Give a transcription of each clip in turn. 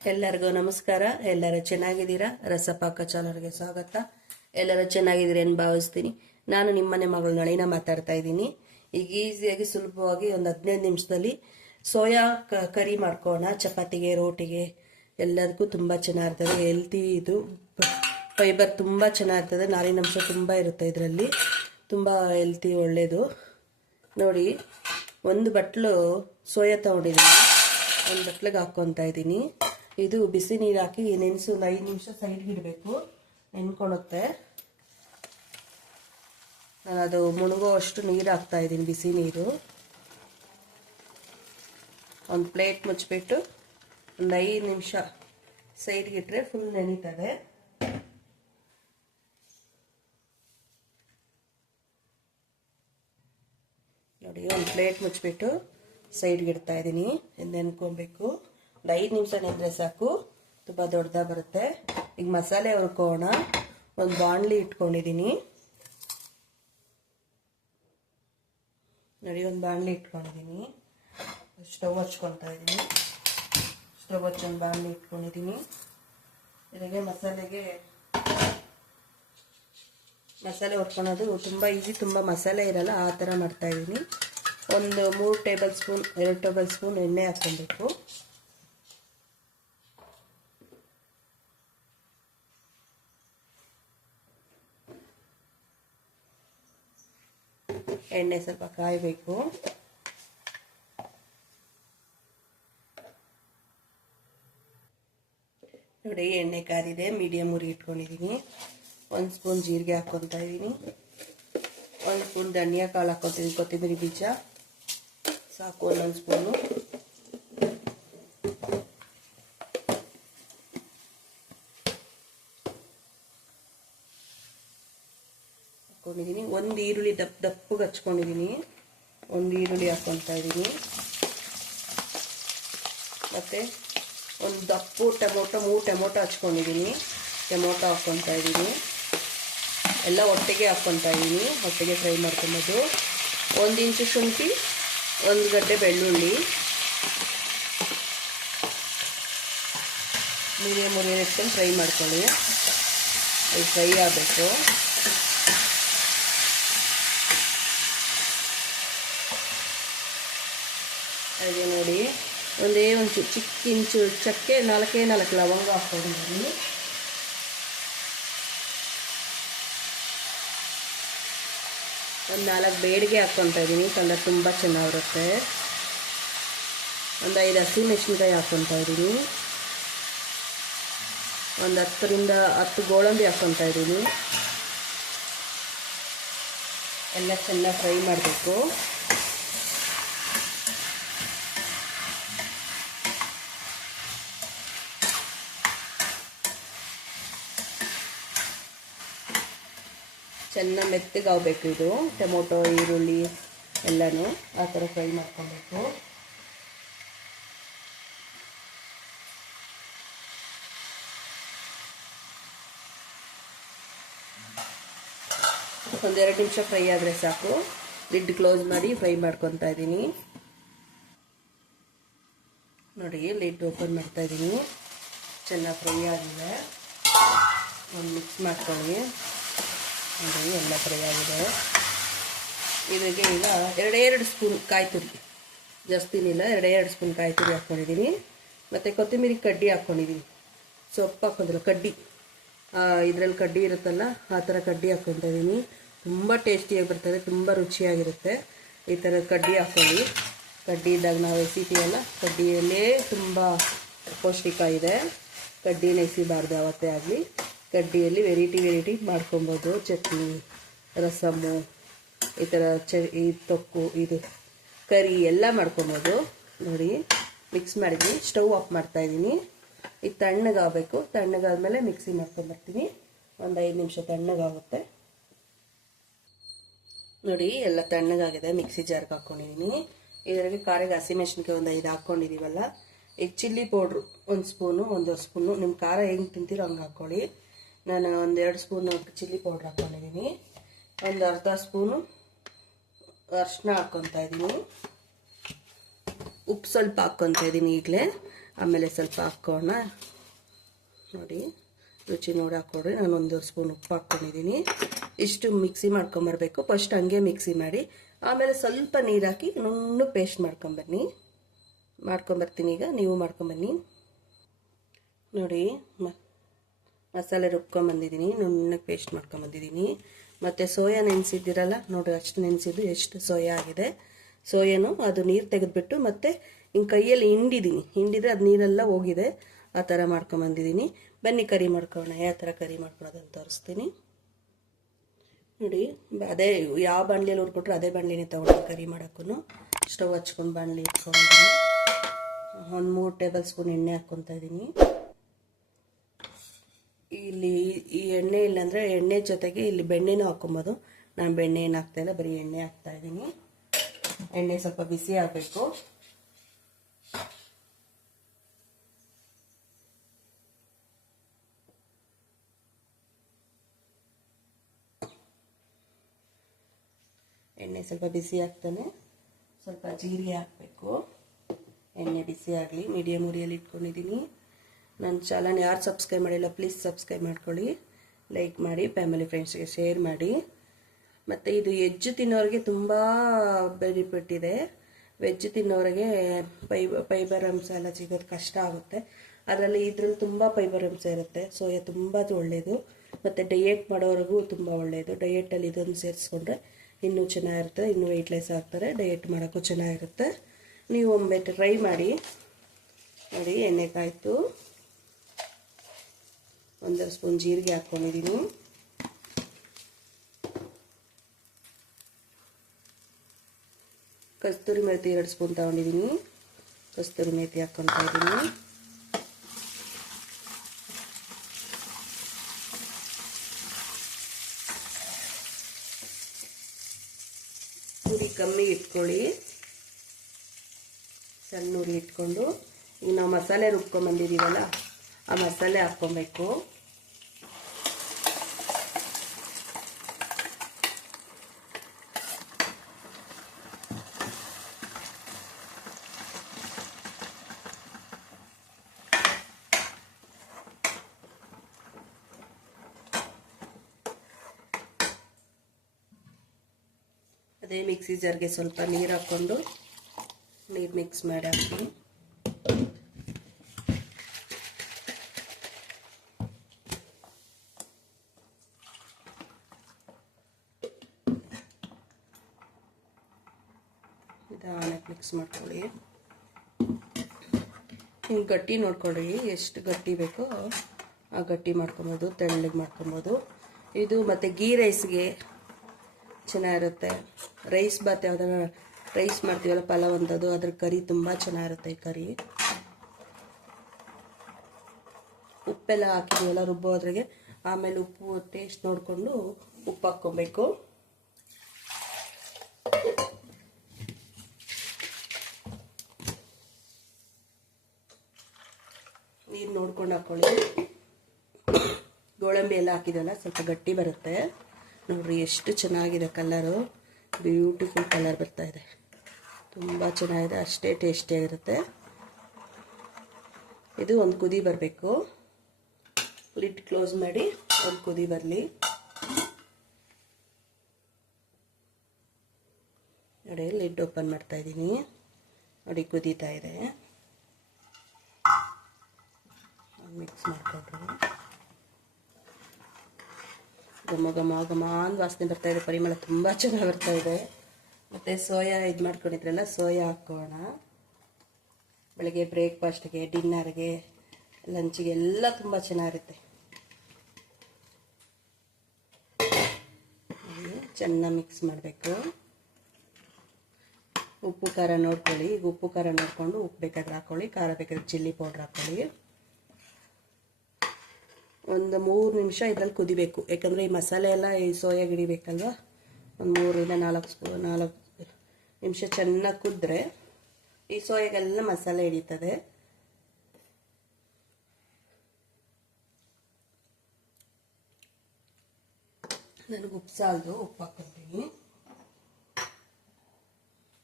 ಎಲ್ಲರಿಗೂ ನಮಸ್ಕಾರ. ಎಲ್ಲರೂ ಚೆನ್ನಾಗಿದ್ದೀರಾ? ರಸಪಾಕ ಚಾನಲ್ಗೆ ಸ್ವಾಗತ. ಎಲ್ಲರೂ ಚೆನ್ನಾಗಿದ್ದೀರಿ ಭಾವಿಸ್ತೀನಿ. ನಾನು ನಿಮ್ಮನೆ ಮಗಳು ನಳಿನ ಮಾತಾಡ್ತಾ ಇದ್ದೀನಿ. ಈಗ ಈಸಿಯಾಗಿ ಸುಲಭವಾಗಿ ಒಂದು ಹದಿನೈದು ನಿಮಿಷದಲ್ಲಿ ಸೋಯಾ ಕರಿ ಮಾಡ್ಕೋಣ ಚಪಾತಿಗೆ, ರೋಟಿಗೆ ಎಲ್ಲದಕ್ಕೂ ತುಂಬ ಚೆನ್ನಾಗಿರ್ತದೆ. ಹೆಲ್ತಿ ಇದು. ಫೈಬರ್ ತುಂಬ ಚೆನ್ನಾಗಿರ್ತದೆ. ನಾರಿನಂಶ ತುಂಬ ಇರುತ್ತೆ ಇದರಲ್ಲಿ. ತುಂಬ ಹೆಲ್ತಿ ಒಳ್ಳೆಯದು ನೋಡಿ, ಒಂದು ಬಟ್ಲು ಸೋಯಾ ತಗೊಂಡಿದ್ದೀನಿ. ಒಂದು ಬಟ್ಲಿಗೆ ಹಾಕ್ಕೊತಾ ಇದ್ದೀನಿ. ಇದು ಬಿಸಿ ನೀರು ಹಾಕಿ ನೆನೆಸಿ ಒಂದು ಐದು ನಿಮಿಷ ಸೈಡ್ಗೆ ಇಡಬೇಕು. ನೆನ್ಕೊಳುತ್ತೆ ನಾನು ಅದು ಮುಳುಗೋ ಅಷ್ಟು ನೀರು ಹಾಕ್ತಾ ಇದ್ದೀನಿ ಬಿಸಿ ನೀರು. ಒಂದು ಪ್ಲೇಟ್ ಮುಚ್ಚಿಬಿಟ್ಟು ಒಂದು ಐದು ನಿಮಿಷ ಸೈಡ್ಗೆ ಇಟ್ಟರೆ ಫುಲ್ ನೆನೀತದೆ. ನೋಡಿ, ಒಂದು ಪ್ಲೇಟ್ ಮುಚ್ಚಿಬಿಟ್ಟು ಸೈಡ್ಗೆ ಇಡ್ತಾ ಇದ್ದೀನಿ. ನೆನ್ಕೊಬೇಕು. ಒಂದು ಐದು ನಿಮಿಷ ನೆಂದರೆ ಸಾಕು. ತುಂಬ ದೊಡ್ಡದಾಗ ಬರುತ್ತೆ. ಈಗ ಮಸಾಲೆ ಹುರ್ಕೋಣ ಒಂದು ಬಾಣಲಿ ಇಟ್ಕೊಂಡಿದ್ದೀನಿ ನೋಡಿ, ಒಂದು ಬಾಣಲಿ ಇಟ್ಕೊಂಡಿದ್ದೀನಿ ಸ್ಟವ್ ಹಚ್ಕೊತಾ ಇದ್ದೀನಿ ಸ್ಟವ್ ಒಂದು ಬಾಣಲಿ ಇಟ್ಕೊಂಡಿದ್ದೀನಿ ಇದಕ್ಕೆ ಮಸಾಲೆಗೆ ಮಸಾಲೆ ಹುರ್ಕೊಳೋದು ತುಂಬ ಈಸಿ, ತುಂಬ ಮಸಾಲೆ ಇರಲ್ಲ, ಆ ಥರ ಮಾಡ್ತಾಯಿದ್ದೀನಿ ಒಂದು ಮೂರು ಟೇಬಲ್ ಸ್ಪೂನ್, ಎರಡು ಟೇಬಲ್ ಸ್ಪೂನ್ ಎಣ್ಣೆ ಹಾಕ್ಕೊಬೇಕು. ಎಣ್ಣೆ ಸ್ವಲ್ಪ ಕಾಯಬೇಕು. ನೋಡಿ, ಎಣ್ಣೆ ಕಾದಿದೆ ಮೀಡಿಯಮ್ ಉರಿ ಇಟ್ಕೊಂಡಿದ್ದೀನಿ ಒಂದು ಸ್ಪೂನ್ ಜೀರಿಗೆ ಹಾಕ್ಕೊತಾ ಇದ್ದೀನಿ ಒಂದು ಸ್ಪೂನ್ ಧನಿಯಾ ಕಾಳು ಹಾಕ್ಕೊತೀನಿ ಕೊತ್ತಂಬರಿ ಬೀಜ. ಸಾಕು ಒಂದೊಂದು ಸ್ಪೂನು ಹಾಕ್ಕೊಂಡಿದ್ದೀನಿ ಈರುಳ್ಳಿ ದಪ್ಪ ದಪ್ಪಗೆ ಹಚ್ಕೊಂಡಿದ್ದೀನಿ. ಒಂದು ಈರುಳ್ಳಿ ಹಾಕ್ಕೊತಾ ಇದ್ದೀನಿ. ಮತ್ತು ಒಂದು ದಪ್ಪು ಟೊಮೊಟೊ, ಮೂರು ಟೊಮೊಟೊ ಹಚ್ಕೊಂಡಿದ್ದೀನಿ. ಟೊಮೊಟೊ ಹಾಕ್ಕೊತಾ ಇದ್ದೀನಿ. ಎಲ್ಲ ಒಟ್ಟಿಗೆ ಹಾಕ್ಕೊತಾ ಇದ್ದೀನಿ. ಒಟ್ಟಿಗೆ ಫ್ರೈ ಮಾಡ್ಕೊಬೋದು ಒಂದು ಇಂಚು ಶುಂಠಿ, ಒಂದು ಗಡ್ಡೆ ಬೆಳ್ಳುಳ್ಳಿ. ಮೀಡಿಯಮ್ ಇಟ್ಕೊಂಡು ಫ್ರೈ ಮಾಡ್ಕೊಳ್ಳಿ. ಅದು ಫ್ರೈ ಆಗಬೇಕು. ಹಾಗೆ ನೋಡಿ. ಒಂದೇ ಒಂದು ಚಿಕ್ಕ ಇಂಚು ಚಕ್ಕೆ ನಾಲ್ಕೇ ನಾಲ್ಕು ಲವಂಗ ಹಾಕ್ಕೊಂಡಿದ್ದೀನಿ. ಒಂದು ನಾಲ್ಕು ಬೇಡಿಗೆ ಹಾಕ್ಕೊತಾ ಇದ್ದೀನಿ. ಕಲರ್ ತುಂಬ ಚೆನ್ನಾಗಿರುತ್ತೆ. ಒಂದು ಐದು ಹಸಿ ಮೆಣಸಿನ್ಕಾಯಿ ಹಾಕ್ಕೊತಾ ಇದ್ದೀನಿ. ಒಂದು ಹತ್ತರಿಂದ ಹತ್ತು ಗೋಳಂಬಿ ಹಾಕ್ಕೊತಾ ಇದ್ದೀನಿ. ಎಲ್ಲ ಚೆನ್ನಾಗಿ ಫ್ರೈ ಮಾಡಬೇಕು. ಚೆನ್ನಾಗಿ ಮೆತ್ತಗಾಗಬೇಕು ಇದು. ಟೊಮೊಟೊ, ಈರುಳ್ಳಿ ಎಲ್ಲನೂ ಆ ಥರ ಫ್ರೈ ಮಾಡ್ಕೊಬೇಕು. ಒಂದೆರಡು ನಿಮಿಷ ಫ್ರೈ ಆದರೆ ಸಾಕು. ಲಿಡ್ ಕ್ಲೋಸ್ ಮಾಡಿ ಫ್ರೈ ಮಾಡ್ಕೊತಾ ಇದ್ದೀನಿ. ನೋಡಿ, ಲಿಡ್ ಓಪನ್ ಮಾಡ್ತಾ ಇದ್ದೀನಿ. ಚೆನ್ನಾಗಿ ಫ್ರೈ ಆಗಿದೆ. ಒಂದು ಮಿಕ್ಸ್ ಮಾಡ್ಕೊಳ್ಳಿ. ನೋಡಿ ಎಲ್ಲ ಫ್ರೈ ಆಗಿದೆ ಇದಕ್ಕೆ ಈಗ ಎರಡೇ ಎರಡು ಸ್ಪೂನ್ ಕಾಯಿ ತುರಿ. ಜಾಸ್ತಿನಿಲ್ಲ ಎರಡೇ ಎರಡು ಸ್ಪೂನ್ ಕಾಯಿ ತುರಿ ಹಾಕ್ಕೊಂಡಿದ್ದೀನಿ ಮತ್ತು ಕೊತ್ತಂಬರಿ ಕಡ್ಡಿ ಹಾಕ್ಕೊಂಡಿದ್ದೀನಿ ಸೊಪ್ಪು ಹಾಕ್ಕೊಂಡಿಲ್ಲ ಕಡ್ಡಿ. ಇದರಲ್ಲಿ ಕಡ್ಡಿ ಇರುತ್ತಲ್ಲ, ಆ ಥರ ಕಡ್ಡಿ ಹಾಕ್ಕೊತಿದ್ದೀನಿ ತುಂಬ ಟೇಸ್ಟಿಯಾಗಿ ಬರ್ತದೆ, ತುಂಬ ರುಚಿಯಾಗಿರುತ್ತೆ. ಈ ಥರ ಕಡ್ಡಿ ಹಾಕ್ಕೊಳ್ಳಿ. ಕಡ್ಡಿ ಇದ್ದಾಗ ನಾವು ಎಸಿತೀವಲ್ಲ, ಕಡ್ಡಿಯಲ್ಲೇ ತುಂಬ ಪೌಷ್ಟಿಕ ಇದೆ. ಕಡ್ಡಿನ ಎಸಿಬಾರ್ದು ಅವತ್ತೇ ಆಗಲಿ. ಕಡ್ಡಿಯಲ್ಲಿ ವೆರೈಟಿ ವೆರೈಟಿ ಮಾಡ್ಕೊಬೋದು. ಚಟ್ನಿ ರಸಮ್ಮು ಈ ಥರ ಚ, ಈ ತೊಕ್ಕು, ಇದು ಕರಿ ಎಲ್ಲ ಮಾಡ್ಕೊಬೋದು. ನೋಡಿ ಮಿಕ್ಸ್ ಮಾಡಿದ್ವಿ ಸ್ಟವ್ ಆಫ್ ಮಾಡ್ತಾ ಇದ್ದೀನಿ. ಈಗ ತಣ್ಣಗಾಗಬೇಕು. ತಣ್ಣಗಾದ್ಮೇಲೆ ಮಿಕ್ಸಿ ಮಾಡ್ಕೊಂಬರ್ತೀನಿ. ಒಂದು ಐದು ನಿಮಿಷ ತಣ್ಣಗಾಗುತ್ತೆ. ನೋಡಿ, ಎಲ್ಲ ತಣ್ಣಗಾಗಿದೆ. ಮಿಕ್ಸಿ ಜಾರ್ಗೆ ಹಾಕ್ಕೊಂಡಿದ್ದೀನಿ ಇದರಲ್ಲಿ ಖಾರಿಗೆ ಹಸಿಮೆಣ್ಸಿನ್ಕಾಯಿ ಒಂದು ಐದು ಹಾಕ್ಕೊಂಡಿದ್ದೀವಲ್ಲ ಈಗ ಚಿಲ್ಲಿ ಪೌಡ್ರು ಒಂದು ಸ್ಪೂನು ಒಂದು ಸ್ಪೂನು ನಿಮ್ಮ ಖಾರ ಹೆಂಗೆ ತಿಂತೀರೋ ಹಂಗೆ ಹಾಕ್ಕೊಳ್ಳಿ ನಾನು ಒಂದೆರಡು ಸ್ಪೂನ್ ಚಿಲ್ಲಿ ಪೌಡ್ರ್ ಹಾಕ್ಕೊಂಡಿದ್ದೀನಿ ಒಂದು ಅರ್ಧ ಸ್ಪೂನು ಅರಿಶಿನ ಹಾಕ್ಕೊತಾ ಇದ್ದೀನಿ. ಉಪ್ಪು ಸ್ವಲ್ಪ ಹಾಕ್ಕೊತಾ ಇದ್ದೀನಿ ಈಗಲೇ. ಆಮೇಲೆ ಸ್ವಲ್ಪ ಹಾಕ್ಕೋಣ ನೋಡಿ, ರುಚಿ ನೋಡಿ ಹಾಕ್ಕೊಡ್ರಿ. ನಾನು ಒಂದು ಸ್ಪೂನ್ ಉಪ್ಪು ಹಾಕ್ಕೊಂಡಿದ್ದೀನಿ. ಇಷ್ಟು ಮಿಕ್ಸಿ ಮಾಡ್ಕೊಂಬರ್ಬೇಕು. ಫಸ್ಟ್ ಹಂಗೆ ಮಿಕ್ಸಿ ಮಾಡಿ, ಆಮೇಲೆ ಸ್ವಲ್ಪ ನೀರು ಹಾಕಿ ನುಣ್ಣು ಪೇಸ್ಟ್ ಮಾಡ್ಕೊಂಬನ್ನಿ. ಮಾಡ್ಕೊಂಬರ್ತೀನಿ ಈಗ. ನೀವು ಮಾಡ್ಕೊಂಬನ್ನಿ. ನೋಡಿ, ಮ ಮಸಾಲೆ ರುಬ್ಕೊಂಬಂದಿದ್ದೀನಿ, ನುಣ್ಣಗೆ ಪೇಸ್ಟ್ ಮಾಡ್ಕೊಂಬಂದಿದ್ದೀನಿ. ಮತ್ತು ಸೋಯಾ ನೆನೆಸಿದ್ದೀರಲ್ಲ, ನೋಡಿ ಅಷ್ಟು ನೆನೆಸಿದ್ದು ಎಷ್ಟು ಸೋಯಾ ಆಗಿದೆ. ಸೋಯಾನು ಅದು ನೀರು ತೆಗೆದುಬಿಟ್ಟು ಮತ್ತು ಹಿಂಗೆ ಕೈಯಲ್ಲಿ ಹಿಂಡಿದ್ದೀನಿ ಹಿಂಡಿದ್ರೆ ಅದು ನೀರೆಲ್ಲ ಹೋಗಿದೆ. ಆ ಥರ ಮಾಡ್ಕೊಂಬಂದಿದ್ದೀನಿ ಬನ್ನಿ ಕರಿ ಮಾಡ್ಕೊಳ್ಳೋಣ, ಯಾವ ಥರ ಕರಿ ಮಾಡ್ಕೊಳೋದಂತ ತೋರಿಸ್ತೀನಿ. ನೋಡಿ, ಅದೇ ಯಾವ ಬಾಣಲಿಯಲ್ಲಿ ಹುರ್ಕೊಟ್ರು ಅದೇ ಬಾಣಲಿನೇ ತೊಗೊಂಡು ಕರಿ ಮಾಡೋಕ್ಕೂ ಸ್ಟವ್ ಹಚ್ಕೊಂಡು ಬಾಣಲಿ ಇಟ್ಕೊಂಡಿದ್ದೀನಿ ಒಂದು ಮೂರು ಟೇಬಲ್ ಸ್ಪೂನ್ ಎಣ್ಣೆ ಹಾಕ್ಕೊತಾ ಇದ್ದೀನಿ ಇಲ್ಲಿ ಈ ಎಣ್ಣೆ ಇಲ್ಲಾಂದರೆ ಎಣ್ಣೆ ಜೊತೆಗೆ ಇಲ್ಲಿ ಬೆಣ್ಣೆನೂ ಹಾಕೊಬೋದು ನಾನು ಬೆಣ್ಣೆ ಏನು ಹಾಕ್ತಾಯಿಲ್ಲ ಬರೀ ಎಣ್ಣೆ ಹಾಕ್ತಾ ಇದ್ದೀನಿ. ಎಣ್ಣೆ ಸ್ವಲ್ಪ ಬಿಸಿ ಆಗಬೇಕು. ಎಣ್ಣೆ ಸ್ವಲ್ಪ ಬಿಸಿ ಆಗ್ತಾನೆ. ಸ್ವಲ್ಪ ಜೀರಿಗೆ ಹಾಕಬೇಕು. ಎಣ್ಣೆ ಬಿಸಿ ಆಗಲಿ ಮೀಡಿಯಮ್ ಉರಿಯಲ್ಲಿ ಇಟ್ಕೊಂಡಿದ್ದೀನಿ. ನನ್ನ ಚಾನಲ್ ಯಾರು ಸಬ್ಸ್ಕ್ರೈಬ್ ಮಾಡಿಲ್ಲ ಪ್ಲೀಸ್ ಸಬ್ಸ್ಕ್ರೈಬ್ ಮಾಡ್ಕೊಳ್ಳಿ. ಲೈಕ್ ಮಾಡಿ ಫ್ಯಾಮಿಲಿ ಫ್ರೆಂಡ್ಸ್ಗೆ ಶೇರ್ ಮಾಡಿ. ಮತ್ತು ಇದು ವೆಜ್ ತಿನ್ನೋರಿಗೆ ತುಂಬ ಬೆನಿಫಿಟ್ ಇದೆ. ವೆಜ್ ತಿನ್ನೋರಿಗೆ ಫೈಬ ಫೈಬರ್ ಅಂಶ ಎಲ್ಲ ಸಿಗೋದು ಕಷ್ಟ ಆಗುತ್ತೆ. ಅದರಲ್ಲಿ ಇದರಲ್ಲಿ ತುಂಬ ಫೈಬರ್ ಅಂಶ ಇರುತ್ತೆ. ಸೋಯಾ ತುಂಬ ಒಳ್ಳೆಯದು ಮತ್ತು ಡಯೆಟ್ ಮಾಡೋರಿಗೂ ತುಂಬ ಒಳ್ಳೆಯದು ಡಯೆಟಲ್ಲಿ ಇದೊಂದು ಸೇರಿಸ್ಕೊಂಡ್ರೆ ಇನ್ನೂ ಚೆನ್ನಾಗಿರುತ್ತೆ, ಇನ್ನೂ ವೆಯ್ಟ್ಲೆಸ್ ಆಗ್ತಾರೆ. ಡಯೆಟ್ ಮಾಡೋಕ್ಕೂ ಚೆನ್ನಾಗಿರುತ್ತೆ. ನೀವು ಒಮ್ಮೆ ಟ್ರೈ ಮಾಡಿ, ನೋಡಿ ಎಣ್ಣೆ ಕಾಯ್ತು ಒಂದೆರಡು ಸ್ಪೂನ್ ಜೀರಿಗೆ ಹಾಕ್ಕೊಂಡಿದ್ದೀನಿ. ಕಸ್ತೂರಿ ಮೆಥಿ ಎರಡು ಸ್ಪೂನ್ ತಗೊಂಡಿದ್ದೀನಿ. ಕಸ್ತೂರಿ ಮೆಥಿ ಹಾಕ್ಕೊತಾ ಇದ್ದೀನಿ. ಉರಿ ಕಮ್ಮಿ ಇಟ್ಕೊಳ್ಳಿ. ಸಣ್ಣ ಉರಿ ಇಟ್ಕೊಂಡು. ಈಗ ನಾವು ಮಸಾಲೆ ರುಬ್ಕೊಂಬಂದಿದ್ದೀವಲ್ಲ ಆ ಮಸಾಲೆ ಹಾಕ್ಕೊಬೇಕು ಅದೇ ಮಿಕ್ಸಿ ಜಾರ್ಗೆ ಸ್ವಲ್ಪ ನೀರು ಹಾಕ್ಕೊಂಡು ನೀರು ಮಿಕ್ಸ್ ಮಾಡಿ ಹಾಕಿ ಮಿಕ್ಸ್ ಮಾಡ್ಕೊಳ್ಳಿ. ಹಿಂಗೆ ಗಟ್ಟಿ ನೋಡ್ಕೊಳ್ಳಿ, ಎಷ್ಟು ಗಟ್ಟಿ ಬೇಕೋ ಆ ಗಟ್ಟಿ ಮಾಡ್ಕೊಬೋದು, ತೆಳ್ಳಗೆ ಮಾಡ್ಕೊಬೋದು. ಇದು ಮತ್ತು ಗೀ ರೈಸ್ಗೆ ಚೆನ್ನಾಗಿರುತ್ತೆ. ರೈಸ್ ಬಾತ್ ಯಾವ್ದಾರ ರೈಸ್ ಮಾಡ್ತೀವಲ್ಲ ಪಲಾವ್ ಅಂತದ್ದು ಅದ್ರ ಕರಿ ತುಂಬ ಚೆನ್ನಾಗಿರುತ್ತೆ ಈ ಕರಿ. ಉಪ್ಪೆಲ್ಲ ಹಾಕಿದ್ದೀವಲ್ಲ, ರುಬ್ಬೋದ್ರಿಗೆ, ಆಮೇಲೆ ಉಪ್ಪು ಟೇಸ್ಟ್ ನೋಡಿಕೊಂಡು ಉಪ್ಪು ಹಾಕ್ಕೊಬೇಕು ನೀರು ನೋಡ್ಕೊಂಡು ಹಾಕೊಳ್ಳಿ. ಗೋಳಂಬಿ ಎಲ್ಲ ಹಾಕಿದಲ್ಲ, ಸ್ವಲ್ಪ ಗಟ್ಟಿ ಬರುತ್ತೆ. ನೋಡ್ರಿ ಎಷ್ಟು ಚೆನ್ನಾಗಿದೆ ಕಲರು ಬ್ಯೂಟಿಫುಲ್ ಕಲರ್ ಬರ್ತಾ ಇದೆ. ತುಂಬ ಚೆನ್ನಾಗಿದೆ, ಅಷ್ಟೇ ಟೇಸ್ಟಿಯಾಗಿರುತ್ತೆ ಇದು ಒಂದು ಕುದಿ ಬರಬೇಕು. ಲಿಡ್ ಕ್ಲೋಸ್ ಮಾಡಿ ಒಂದು ಕುದಿ ಬರಲಿ. ನೋಡಿ ಲಿಡ್ ಓಪನ್ ಮಾಡ್ತಾ ಇದ್ದೀನಿ. ನೋಡಿ, ಕುದೀತಾ ಇದೆ. ಮಿಕ್ಸ್ ಮಾಡ್ಕೊಂಡ್ರು ಘಮ ಘಮ ಘಮ ಅಂದ್ ವಾಸನೆ ಬರ್ತಾ ಇದೆ. ಪರಿಮಳ ತುಂಬ ಚೆನ್ನಾಗಿ ಬರ್ತಾ ಇದೆ. ಮತ್ತು ಸೋಯಾ ಇದು ಮಾಡ್ಕೊಂಡಿದ್ರಲ್ಲ, ಸೋಯಾ ಹಾಕೋಣ. ಬೆಳಗ್ಗೆ ಬ್ರೇಕ್ಫಾಸ್ಟ್ಗೆ, ಡಿನ್ನರ್ಗೆ, ಲಂಚ್ಗೆ ಎಲ್ಲ ತುಂಬ ಚೆನ್ನಾಗಿರುತ್ತೆ. ಚೆನ್ನಾಗಿ ಮಿಕ್ಸ್ ಮಾಡಬೇಕು. ಉಪ್ಪು ಖಾರ ನೋಡ್ಕೊಳ್ಳಿ. ಈಗ ಉಪ್ಪು ಖಾರ ನೋಡಿಕೊಂಡು ಉಪ್ಪು ಬೇಕಾದ್ರೆ ಹಾಕ್ಕೊಳ್ಳಿ ಖಾರ ಬೇಕಾದ್ರೆ ಚಿಲ್ಲಿ ಪೌಡ್ರ್ ಹಾಕ್ಕೊಳ್ಳಿ ಒಂದು ಮೂರು ನಿಮಿಷ ಇದ್ರಲ್ಲಿ ಕುದಿಬೇಕು. ಯಾಕಂದರೆ ಈ ಮಸಾಲೆ ಎಲ್ಲ ಈ ಸೋಯಾ ಗಿಡಿಬೇಕಲ್ವ ಒಂದು ಮೂರಿಂದ ನಾಲ್ಕು ಸ್ಪೂ, ನಾಲ್ಕು ನಿಮಿಷ ಚೆನ್ನಾಗಿ ಕುದ್ರೆ ಈ ಸೋಯಾಗೆಲ್ಲ ಮಸಾಲೆ ಹಿಡಿತದೆ. ನನಗೆ ಉಪ್ಪು ಸಾಲದು, ಉಪ್ಪು ಹಾಕೊತೀನಿ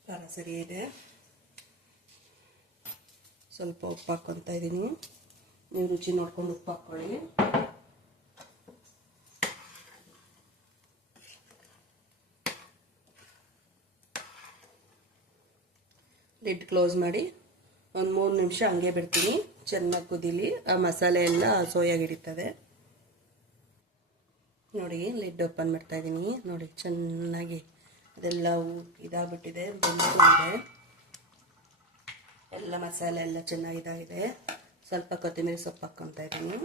ಖಾರ ಸರಿ ಇದೆ. ಸ್ವಲ್ಪ ಉಪ್ಪು ಹಾಕ್ಕೊತಾ ಇದ್ದೀನಿ. ನೀವು ರುಚಿ ನೋಡ್ಕೊಂಡು ಉಪ್ಪು ಹಾಕ್ಕೊಳ್ಳಿ. ಲಿಡ್ ಕ್ಲೋಸ್ ಮಾಡಿ ಒಂದು ಮೂರು ನಿಮಿಷ ಹಂಗೆ ಬಿಡ್ತೀನಿ. ಚೆನ್ನಾಗಿ ಕುದೀಲಿ. ಆ ಮಸಾಲೆ ಎಲ್ಲ ಸೋಯಾಗಿ ಹಿಡಿತದೆ. ನೋಡಿ, ಲಿಡ್ ಓಪನ್ ಮಾಡ್ತಾ ಇದ್ದೀನಿ ನೋಡಿ, ಚೆನ್ನಾಗಿ ಅದೆಲ್ಲ ಇದಾಗ್ಬಿಟ್ಟಿದೆ ಇದೆ ಎಲ್ಲ ಮಸಾಲೆ ಎಲ್ಲ ಚೆನ್ನಾಗಿ ಇದಾಗಿದೆ. ಸ್ವಲ್ಪ ಕೊತ್ತಂಬರಿ ಸೊಪ್ಪು ಹಾಕ್ಕೊತಾ ಇದ್ದೀನಿ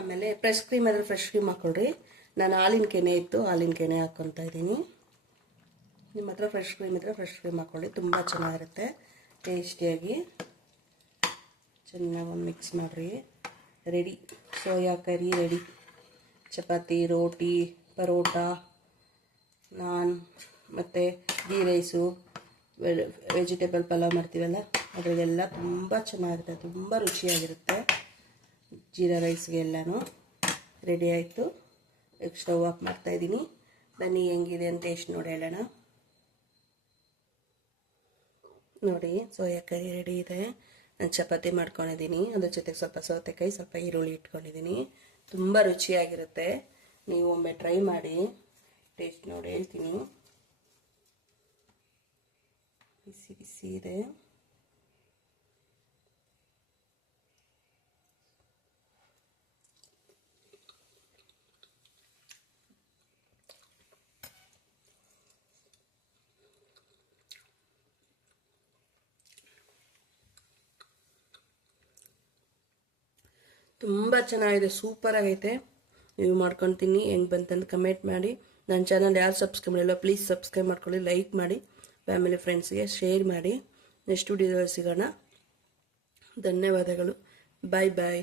ಆಮೇಲೆ ಫ್ರೆಶ್ ಕ್ರೀಮ್ ಆದರೆ ಫ್ರೆಶ್ ಕ್ರೀಮ್ ಹಾಕೊಳ್ರಿ. ನಾನು ಹಾಲಿನ ಕೆನೆ ಇತ್ತು ಹಾಲಿನ ಕೆನೆ ಹಾಕ್ಕೊತಾ ಇದ್ದೀನಿ ನಿಮ್ಮ ಹತ್ರ ಫ್ರೆಶ್ ಕ್ರೀಮ್ ಇದ್ದರೆ ಫ್ರೆಶ್ ಕ್ರೀಮ್ ಹಾಕ್ಕೊಳ್ಳಿ ತುಂಬ ಚೆನ್ನಾಗಿರುತ್ತೆ ಟೇಸ್ಟಿಯಾಗಿ ಚೆನ್ನಾಗಿ ಒಂದು ಮಿಕ್ಸ್ ಮಾಡಿರಿ. Ready soya curry ready chapati, roti, paratha, naan ಮತ್ತು ಗೀ ರೈಸು ವೆಜಿಟೇಬಲ್ ಪಲಾವ್ ಮಾಡ್ತೀವಲ್ಲ, ಅದರಲ್ಲೆಲ್ಲ ತುಂಬ ಚೆನ್ನಾಗಿರುತ್ತೆ, ತುಂಬ ರುಚಿಯಾಗಿರುತ್ತೆ. ಜೀರಾ ರೈಸ್ಗೆ ಎಲ್ಲನೂ ರೆಡಿ ಆಯಿತು. ಸ್ಟವ್ ಆಫ್ ಮಾಡ್ತಾಯಿದ್ದೀನಿ ಬನ್ನಿ, ಹೆಂಗಿದೆ ಅಂತ ಟೇಸ್ಟ್ ನೋಡಿ ಹೇಳೋಣ. ನೋಡಿ ಸೋಯಾ ಕರಿ ರೆಡಿ ಇದೆ. ನಾನು ಚಪಾತಿ ಮಾಡ್ಕೊಂಡಿದ್ದೀನಿ. ಅದ್ರ ಜೊತೆಗೆ ಸ್ವಲ್ಪ ಸೌತೆಕಾಯಿ, ಸ್ವಲ್ಪ ಈರುಳ್ಳಿ ಇಟ್ಕೊಂಡಿದ್ದೀನಿ. ತುಂಬ ರುಚಿಯಾಗಿರುತ್ತೆ. ನೀವು ಒಮ್ಮೆ ಟ್ರೈ ಮಾಡಿ ಟೇಸ್ಟ್ ನೋಡಿ ಹೇಳ್ತೀನಿ. ಬಿಸಿ ಬಿಸಿ ಇದೆ. ತುಂಬ ಚೆನ್ನಾಗಿದೆ ಸೂಪರ್ ಆಗೈತೆ. ನೀವು ಮಾಡ್ಕೊತೀನಿ, ಹೆಂಗೆ ಬಂತಂದು ಕಮೆಂಟ್ ಮಾಡಿ. ನನ್ನ ಚಾನಲ್ ಯಾರು ಸಬ್ಸ್ಕ್ರೈಬ್ ಮಾಡಿಲ್ಲ ಪ್ಲೀಸ್ ಸಬ್ಸ್ಕ್ರೈಬ್ ಮಾಡ್ಕೊಳ್ಳಿ ಲೈಕ್ ಮಾಡಿ. ಫ್ಯಾಮಿಲಿ ಫ್ರೆಂಡ್ಸ್ಗೆ ಶೇರ್ ಮಾಡಿ. ನೆಕ್ಸ್ಟ್ ವಿಡಿಯೋದಲ್ಲಿ ಸಿಗೋಣ. ಧನ್ಯವಾದಗಳು. ಬಾಯ್ ಬಾಯ್